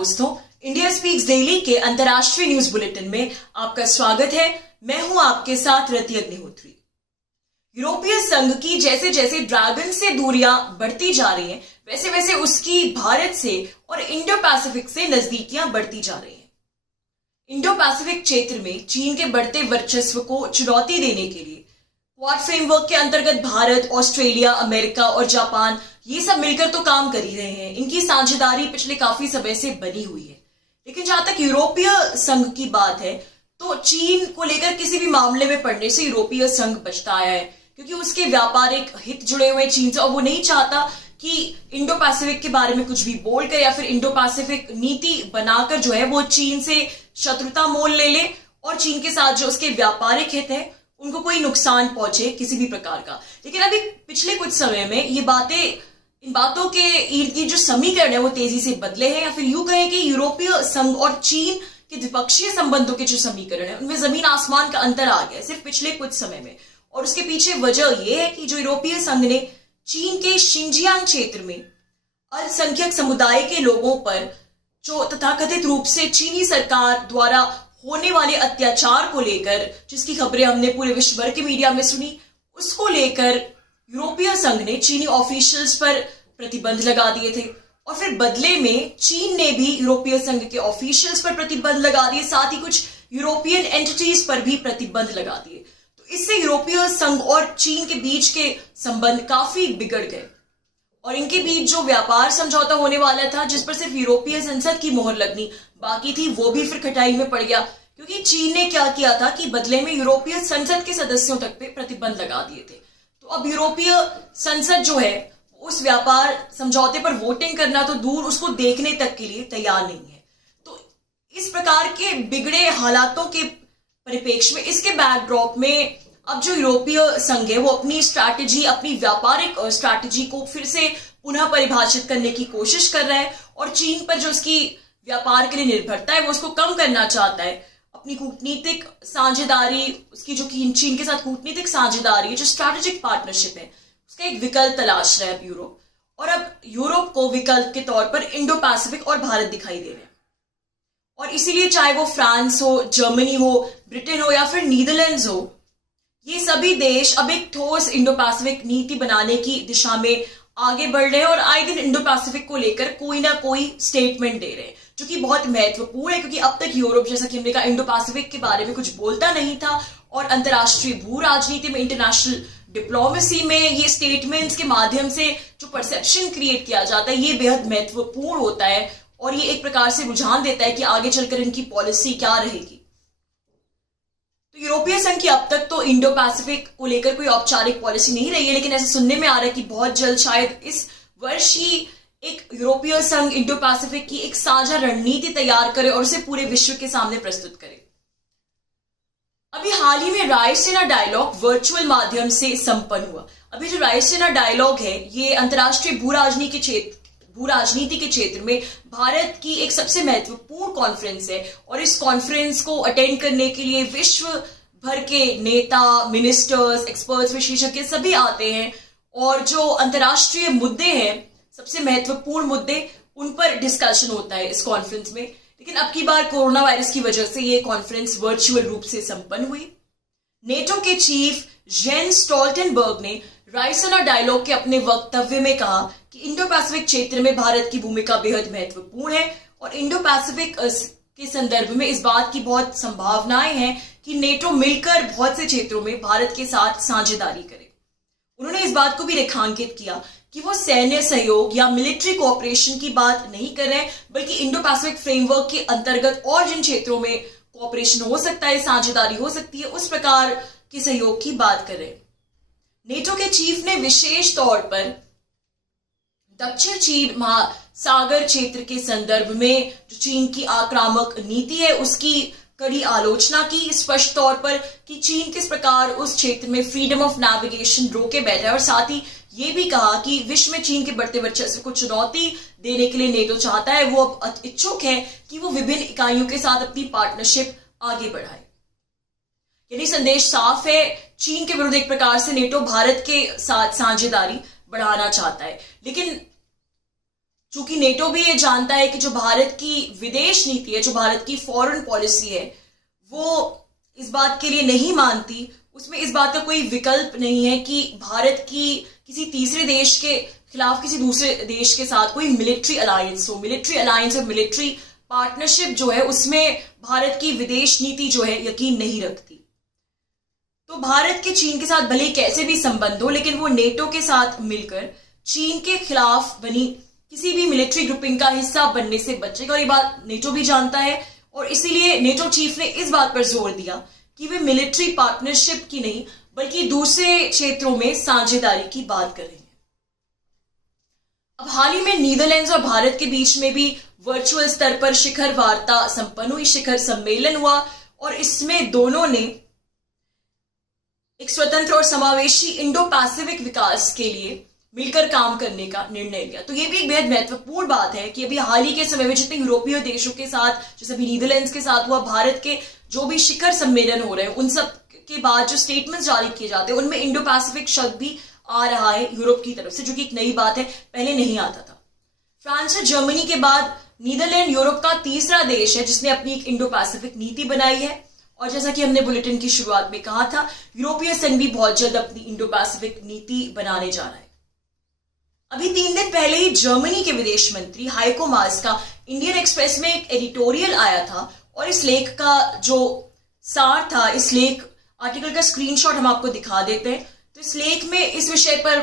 दोस्तों, India speaks daily के अंतर्राष्ट्रीय न्यूज बुलेटिन में आपका स्वागत है। मैं हूं आपके साथ रति अग्निहोत्री। यूरोपीय संघ की जैसे जैसे ड्रैगन से दूरियां बढ़ती जा रही हैं, वैसे वैसे उसकी भारत से और इंडो पैसिफिक से नजदीकियां बढ़ती जा रही हैं। इंडो पैसिफिक क्षेत्र में चीन के बढ़ते वर्चस्व को चुनौती देने के लिए क्वाड फ्रेमवर्क के अंतर्गत भारत, ऑस्ट्रेलिया, अमेरिका और जापान ये सब मिलकर तो काम कर ही रहे हैं। इनकी साझेदारी पिछले काफी समय से बनी हुई है। लेकिन जहां तक यूरोपीय संघ की बात है तो चीन को लेकर किसी भी मामले में पड़ने से यूरोपीय संघ बचता आया है, क्योंकि उसके व्यापारिक हित जुड़े हुए चीन से और वो नहीं चाहता कि इंडो पैसिफिक के बारे में कुछ भी बोलकर या फिर इंडो पैसिफिक नीति बनाकर जो है वो चीन से शत्रुता मोल ले और चीन के साथ जो उसके व्यापारिक हित है उनको कोई नुकसान पहुंचे किसी भी प्रकार का। लेकिन अभी पिछले कुछ समय में इन बातों के इर्द गिर्द जो समीकरण है वो तेजी से बदले हैं, या फिर यूं कहें कि यूरोपीय संघ और चीन के द्विपक्षीय संबंधों के जो समीकरण है उनमें जमीन आसमान का अंतर आ गया सिर्फ पिछले कुछ समय में। और उसके पीछे वजह यह है कि जो यूरोपीय संघ ने चीन के शिनजियांग क्षेत्र में अल्पसंख्यक समुदाय के लोगों पर जो तथाकथित रूप से चीनी सरकार द्वारा होने वाले अत्याचार को लेकर जिसकी खबरें हमने पूरे विश्व भर के मीडिया में सुनी, उसको लेकर यूरोपीय संघ ने चीनी ऑफिशियल्स पर प्रतिबंध लगा दिए थे। और फिर बदले में चीन ने भी यूरोपीय संघ के ऑफिशियल्स पर प्रतिबंध लगा दिए, साथ ही कुछ यूरोपियन एंटिटीज पर भी प्रतिबंध लगा दिए। तो इससे यूरोपीय संघ और चीन के बीच के संबंध काफी बिगड़ गए और इनके बीच जो व्यापार समझौता होने वाला था जिस पर सिर्फ यूरोपीय संसद की मोहर लगनी बाकी थी, वो भी फिर खटाई में पड़ गया, क्योंकि चीन ने क्या किया था कि बदले में यूरोपीय संसद के सदस्यों तक पे प्रतिबंध लगा दिए थे। तो अब यूरोपीय संसद जो है उस व्यापार समझौते पर वोटिंग करना तो दूर, उसको देखने तक के लिए तैयार नहीं है। तो इस प्रकार के बिगड़े हालातों के परिप्रेक्ष्य में, इसके बैकड्रॉप में अब जो यूरोपीय संघ है वो अपनी स्ट्रैटेजी, अपनी व्यापारिक स्ट्रैटेजी को फिर से पुनः परिभाषित करने की कोशिश कर रहा है और चीन पर जो उसकी व्यापार के लिए निर्भरता है वो उसको कम करना चाहता है। अपनी कूटनीतिक साझेदारी, उसकी जो चीन के साथ कूटनीतिक साझेदारी, जो स्ट्रैटेजिक पार्टनरशिप है, उसका एक विकल्प तलाश रहा है अब यूरोप। और अब यूरोप को विकल्प के तौर पर इंडो पैसिफिक और भारत दिखाई दे रहे हैं। और इसीलिए चाहे वो फ्रांस हो, जर्मनी हो, ब्रिटेन हो या फिर नीदरलैंड्स हो, ये सभी देश अब एक ठोस इंडो पैसिफिक नीति बनाने की दिशा में आगे बढ़ रहे हैं और आए दिन इंडो पैसिफिक को लेकर कोई ना कोई स्टेटमेंट दे रहे हैं, जो कि बहुत महत्वपूर्ण है, क्योंकि अब तक यूरोप, जैसा कि हमने कहा, इंडो पैसिफिक के बारे में कुछ बोलता नहीं था और अंतर्राष्ट्रीय भू राजनीति में, इंटरनेशनल डिप्लोमेसी में ये स्टेटमेंट्स के माध्यम से जो परसेप्शन क्रिएट किया जाता है ये बेहद महत्वपूर्ण होता है और ये एक प्रकार से रुझान देता है कि आगे चलकर इनकी पॉलिसी क्या रहेगी। तो यूरोपीय संघ की अब तक तो इंडो पैसिफिक को लेकर कोई औपचारिक पॉलिसी नहीं रही है, लेकिन ऐसा सुनने में आ रहा है कि बहुत जल्द, शायद इस वर्ष ही, एक यूरोपीय संघ इंडो पैसिफिक की एक साझा रणनीति तैयार करे और उसे पूरे विश्व के सामने प्रस्तुत करे। अभी हाल ही में रायसीना डायलॉग वर्चुअल माध्यम से संपन्न हुआ। अभी जो रायसीना डायलॉग है ये अंतर्राष्ट्रीय भू राजनीति के क्षेत्र में भारत की एक सबसे महत्वपूर्ण कॉन्फ्रेंस है और इस कॉन्फ्रेंस को अटेंड करने के लिए विश्व भर के नेता, मिनिस्टर्स, एक्सपर्ट्स, विशेषज्ञ सभी आते हैं और जो अंतर्राष्ट्रीय मुद्दे हैं, सबसे महत्वपूर्ण मुद्दे, उन पर डिस्कशन होता है इस कॉन्फ्रेंस में। लेकिन अब की बार कोरोना वायरस की वजह से ये कॉन्फ्रेंस वर्चुअल रूप से संपन्न हुई। नेटो के चीफ जेंस स्टोल्टनबर्ग ने रायसीना डायलॉग के अपने वक्तव्य में कहा कि इंडो पैसिफिक क्षेत्र में भारत की भूमिका बेहद महत्वपूर्ण है और इंडो पैसिफिक के संदर्भ में इस बात की बहुत संभावनाएं हैं कि नेटो मिलकर बहुत से क्षेत्रों में भारत के साथ साझेदारी करे। उन्होंने इस बात को भी रेखांकित किया कि वो सैन्य सहयोग या मिलिट्री कोऑपरेशन की बात नहीं कर रहे हैं, बल्कि इंडो पैसिफिक फ्रेमवर्क के अंतर्गत और जिन क्षेत्रों में कोऑपरेशन हो सकता है, साझेदारी हो सकती है, उस प्रकार के सहयोग की बात कर रहे हैं। नेटो के चीफ ने विशेष तौर पर दक्षिण चीन महासागर क्षेत्र के संदर्भ में जो चीन की आक्रामक नीति है उसकी कड़ी आलोचना की, स्पष्ट तौर पर कि चीन किस प्रकार उस क्षेत्र में फ्रीडम ऑफ नेविगेशन रोके बैठा है और साथ ही ये भी कहा कि विश्व में चीन के बढ़ते वर्चस्व को चुनौती देने के लिए नेटो चाहता है, वो अब इच्छुक है कि वो विभिन्न इकाइयों के साथ अपनी पार्टनरशिप आगे बढ़ाए। यानी संदेश साफ है, चीन के विरुद्ध एक प्रकार से नेटो भारत के साथ साझेदारी बढ़ाना चाहता है। लेकिन चूंकि नेटो भी ये जानता है कि जो भारत की विदेश नीति है, जो भारत की फॉरेन पॉलिसी है, वो इस बात के लिए नहीं मानती, उसमें इस बात का कोई विकल्प नहीं है कि भारत की किसी तीसरे देश के खिलाफ किसी दूसरे देश के साथ कोई मिलिट्री अलायंस हो। मिलिट्री अलायंस और मिलिट्री पार्टनरशिप जो है उसमें भारत की विदेश नीति जो है यकीन नहीं रखती। तो भारत के चीन के साथ भले कैसे भी संबंध हो, लेकिन वो नेटो के साथ मिलकर चीन के खिलाफ बनी किसी भी मिलिट्री ग्रुपिंग का हिस्सा बनने से बचेगा, और ये बात नेटो भी जानता है। और इसीलिए नेटो चीफ ने इस बात पर जोर दिया कि वे मिलिट्री पार्टनरशिप की नहीं बल्कि दूसरे क्षेत्रों में साझेदारी की बात करेंगे। अब हाल ही में नीदरलैंड्स और भारत के बीच में भी वर्चुअल स्तर पर शिखर वार्ता संपन्न हुई, शिखर सम्मेलन हुआ, और इसमें दोनों ने एक स्वतंत्र और समावेशी इंडो पैसिफिक विकास के लिए मिलकर काम करने का निर्णय लिया। तो ये भी एक बेहद महत्वपूर्ण बात है कि अभी हाल ही के समय में जितने यूरोपीय देशों के साथ, जैसे अभी नीदरलैंड्स के साथ हुआ, भारत के जो भी शिखर सम्मेलन हो रहे हैं, उन सब के बाद जो स्टेटमेंट जारी किए जाते हैं उनमें इंडो पैसिफिक शब्द भी आ रहा है यूरोप की तरफ से, जो कि एक नई बात है, पहले नहीं आता था। फ्रांस और जर्मनी के बाद नीदरलैंड यूरोप का तीसरा देश है जिसने अपनी एक इंडो पैसिफिक नीति बनाई है। और जैसा कि हमने बुलेटिन की शुरुआत में कहा था, यूरोपीय संघ भी बहुत जल्द अपनी इंडो पैसिफिक नीति बनाने जा रहा है। अभी 3 दिन पहले ही जर्मनी के विदेश मंत्री हाइको मास का इंडियन एक्सप्रेस में एक एडिटोरियल आया था, और इस लेख का जो सार था, इस लेख आर्टिकल का स्क्रीनशॉट हम आपको दिखा देते हैं। तो इस लेख में इस विषय पर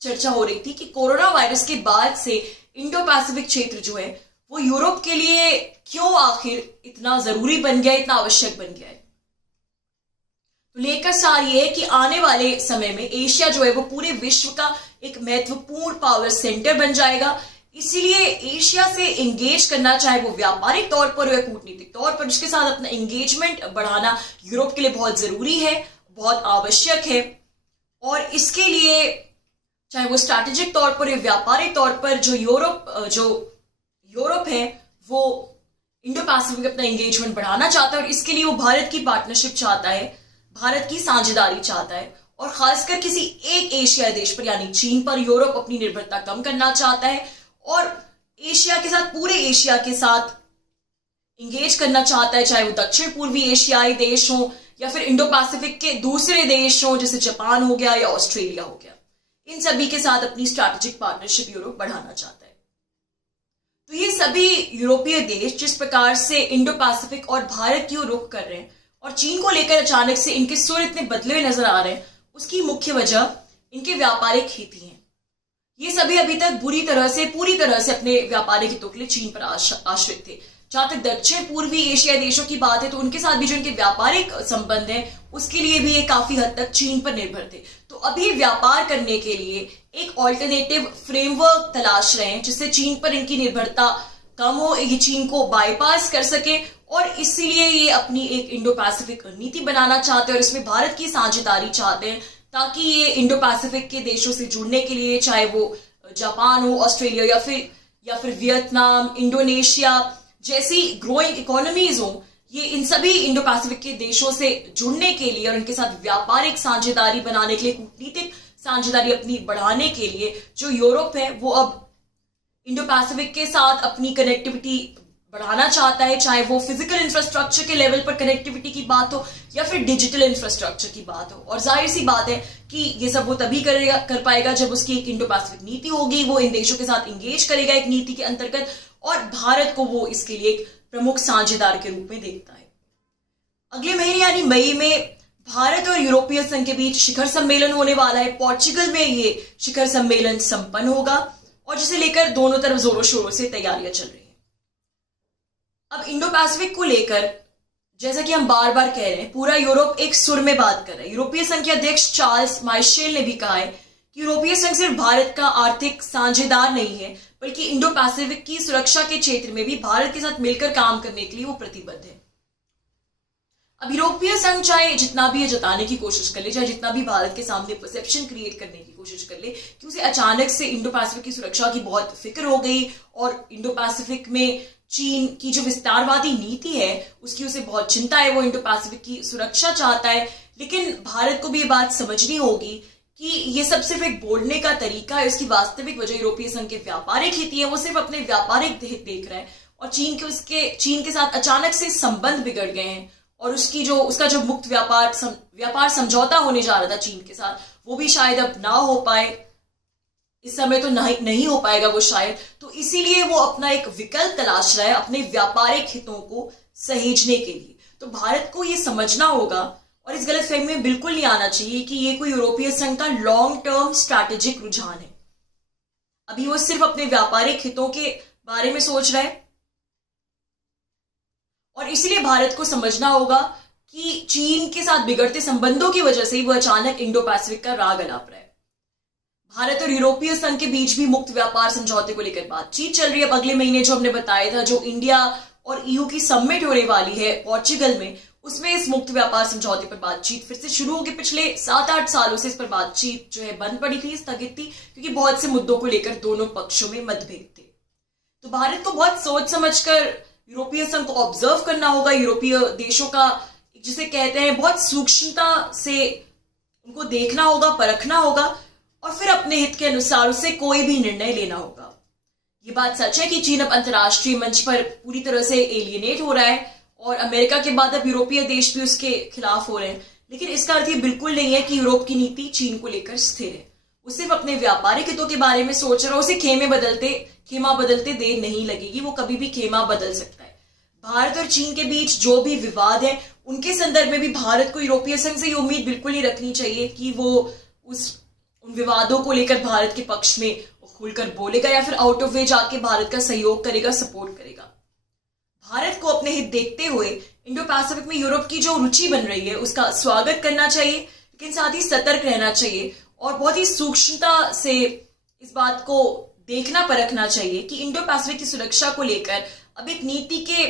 चर्चा हो रही थी कि कोरोना वायरस के बाद से इंडो पैसिफिक क्षेत्र जो है वो यूरोप के लिए क्यों आखिर इतना जरूरी बन गया, इतना आवश्यक बन गया है। तो लेख का सार ये है कि आने वाले समय में एशिया जो है वो पूरे विश्व का एक महत्वपूर्ण पावर सेंटर बन जाएगा। इसीलिए एशिया से एंगेज करना, चाहे वो व्यापारिक तौर पर या कूटनीतिक तौर पर, उसके साथ अपना एंगेजमेंट बढ़ाना यूरोप के लिए बहुत जरूरी है, बहुत आवश्यक है। और इसके लिए चाहे वो स्ट्रैटेजिक तौर पर या व्यापारिक तौर पर जो यूरोप है वो इंडो पैसिफिक अपना एंगेजमेंट बढ़ाना चाहता है, और इसके लिए वो भारत की पार्टनरशिप चाहता है, भारत की साझेदारी चाहता है, और खासकर किसी एक एशियाई देश पर यानी चीन पर यूरोप अपनी निर्भरता कम करना चाहता है, और एशिया के साथ, पूरे एशिया के साथ इंगेज करना चाहता है, चाहे वो दक्षिण पूर्वी एशियाई देश हो या फिर इंडो पैसिफिक के दूसरे देश हो, जैसे जापान हो गया या ऑस्ट्रेलिया हो गया। इन सभी के साथ अपनी स्ट्रैटेजिक पार्टनरशिप यूरोप बढ़ाना चाहता है। तो ये सभी यूरोपीय देश जिस प्रकार से इंडो पैसिफिक और भारत की ओर रुख कर रहे हैं, और चीन को लेकर अचानक से इनके सुर इतने बदले हुए नजर आ रहे हैं, उसकी मुख्य वजह इनके व्यापारिक हित हैं। ये सभी अभी तक पूरी तरह से अपने व्यापारिक हितों के लिए चीन पर आश्रित थे। जहां तक दक्षिण पूर्वी एशियाई देशों की बात है, तो उनके साथ भी जो इनके व्यापारिक संबंध है उसके लिए भी ये काफी हद तक चीन पर निर्भर थे। तो अभी व्यापार करने के लिए एक ऑल्टरनेटिव फ्रेमवर्क तलाश रहे हैं जिससे चीन पर इनकी निर्भरता कम हो, ये चीन को बाईपास कर सके, और इसीलिए ये अपनी एक इंडो पैसिफिक नीति बनाना चाहते हैं, और इसमें भारत की साझेदारी चाहते हैं, ताकि ये इंडो पैसिफिक के देशों से जुड़ने के लिए, चाहे वो जापान हो, ऑस्ट्रेलिया या फिर वियतनाम, इंडोनेशिया जैसी ग्रोइंग इकोनॉमीज हो, ये इन सभी इंडो पैसिफिक के देशों से जुड़ने के लिए और उनके साथ व्यापारिक साझेदारी बनाने के लिए, कूटनीतिक साझेदारी अपनी बढ़ाने के लिए जो यूरोप है वो अब इंडो पैसिफिक के साथ अपनी कनेक्टिविटी बढ़ाना चाहता है, चाहे वो फिजिकल इंफ्रास्ट्रक्चर के लेवल पर कनेक्टिविटी की बात हो या फिर डिजिटल इंफ्रास्ट्रक्चर की बात हो। और जाहिर सी बात है कि ये सब वो तभी कर पाएगा जब उसकी एक इंडो पैसिफिक नीति होगी, वो इन देशों के साथ इंगेज करेगा एक नीति के अंतर्गत, और भारत को वो इसके लिए एक प्रमुख साझेदार के रूप में देखता है। अगले महीने यानी मई में भारत और यूरोपीय संघ के बीच शिखर सम्मेलन होने वाला है। पोर्चुगल में ये शिखर सम्मेलन संपन्न होगा, और जिसे लेकर दोनों तरफ जोरों शोरों से तैयारियां चल रही है। अब इंडो पैसिफिक को लेकर जैसा कि हम बार बार कह रहे हैं, पूरा यूरोप एक सुर में बात कर रहा है। यूरोपीय संघ के अध्यक्ष चार्ल्स माइशेल ने भी कहा है कि यूरोपीय संघ सिर्फ भारत का आर्थिक साझेदार नहीं है, बल्कि इंडो पैसिफिक की सुरक्षा के क्षेत्र में भी भारत के साथ मिलकर काम करने के लिए वो प्रतिबद्ध है। अब यूरोपीय संघ चाहे जितना भी ये जताने की कोशिश कर ले, चाहे जितना भी भारत के सामने परसेप्शन क्रिएट करने की कोशिश कर ले कि उसे अचानक से इंडो पैसिफिक की सुरक्षा की बहुत फिक्र हो गई, और इंडो पैसिफिक में चीन की जो विस्तारवादी नीति है उसकी उसे बहुत चिंता है, वो इंडो पैसिफिक की सुरक्षा चाहता है, लेकिन भारत को भी ये बात समझनी होगी कि ये सब सिर्फ एक बोलने का तरीका है। इसकी वास्तविक वजह यूरोपीय संघ के व्यापारिक हित है। वो सिर्फ अपने व्यापारिक हित देख रहा है और चीन के साथ अचानक से संबंध बिगड़ गए हैं और उसका जो मुक्त व्यापार समझौता होने जा रहा था चीन के साथ, वो भी शायद अब ना हो पाए। इस समय तो नहीं हो पाएगा वो शायद। तो इसीलिए वो अपना एक विकल्प तलाश रहा है अपने व्यापारिक हितों को सहेजने के लिए। तो भारत को ये समझना होगा और इस गलतफहमी में बिल्कुल नहीं आना चाहिए कि ये कोई यूरोपीय संघ का लॉन्ग टर्म स्ट्रैटेजिक रुझान है। अभी वो सिर्फ अपने व्यापारिक हितों के बारे में सोच रहा है और इसीलिए भारत को समझना होगा कि चीन के साथ बिगड़ते संबंधों की वजह से वो अचानक इंडो पैसिफिक का राग अलाप रहा है। भारत और यूरोपीय संघ के बीच भी मुक्त व्यापार समझौते को लेकर बातचीत चल रही है। अगले महीने जो हमने बताया था, जो इंडिया और ईयू की समिट होने वाली है पोर्चुगल में, उसमें इस मुक्त व्यापार समझौते पर बातचीत फिर से शुरू होगी। पिछले 7-8 सालों से इस पर बातचीत जो है बंद पड़ी थी, स्थगित थी, क्योंकि बहुत से मुद्दों को लेकर दोनों पक्षों में मतभेद थे। तो भारत को बहुत सोच समझकर यूरोपीय संघ को ऑब्जर्व करना होगा। यूरोपीय देशों का, जिसे कहते हैं, बहुत सूक्ष्मता से उनको देखना होगा, परखना होगा और फिर अपने हित के अनुसार उसे कोई भी निर्णय लेना होगा। ये बात सच है कि चीन अब अंतर्राष्ट्रीय मंच पर पूरी तरह से एलियनेट हो रहा है और अमेरिका के बाद अब यूरोपीय देश भी उसके खिलाफ हो रहे हैं, लेकिन इसका अर्थ ये बिल्कुल नहीं है कि यूरोप की नीति चीन को लेकर स्थिर है। वो सिर्फ अपने व्यापारिक हितों के बारे में सोच रहा है। उसे खेमा बदलते देर नहीं लगेगी, वो कभी भी खेमा बदल सकता है। भारत और चीन के बीच जो भी विवाद है, उनके संदर्भ में भी भारत को यूरोपीय संघ से ये उम्मीद बिल्कुल नहीं रखनी चाहिए कि वो उन विवादों को लेकर भारत के पक्ष में खुलकर बोलेगा या फिर आउट ऑफ वे जाके भारत का सहयोग करेगा, सपोर्ट करेगा। भारत को अपने हित देखते हुए इंडो पैसिफिक में यूरोप की जो रुचि बन रही है उसका स्वागत करना चाहिए, लेकिन साथ ही सतर्क रहना चाहिए और बहुत ही सूक्ष्मता से इस बात को देखना परखना चाहिए कि इंडो पैसिफिक की सुरक्षा को लेकर अब एक नीति के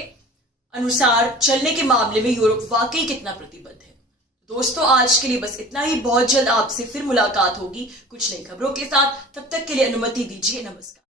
अनुसार चलने के मामले में यूरोप वाकई कितना प्रतिबद्ध है। दोस्तों, आज के लिए बस इतना ही। बहुत जल्द आपसे फिर मुलाकात होगी कुछ नई खबरों के साथ। तब तक के लिए अनुमति दीजिए। नमस्कार।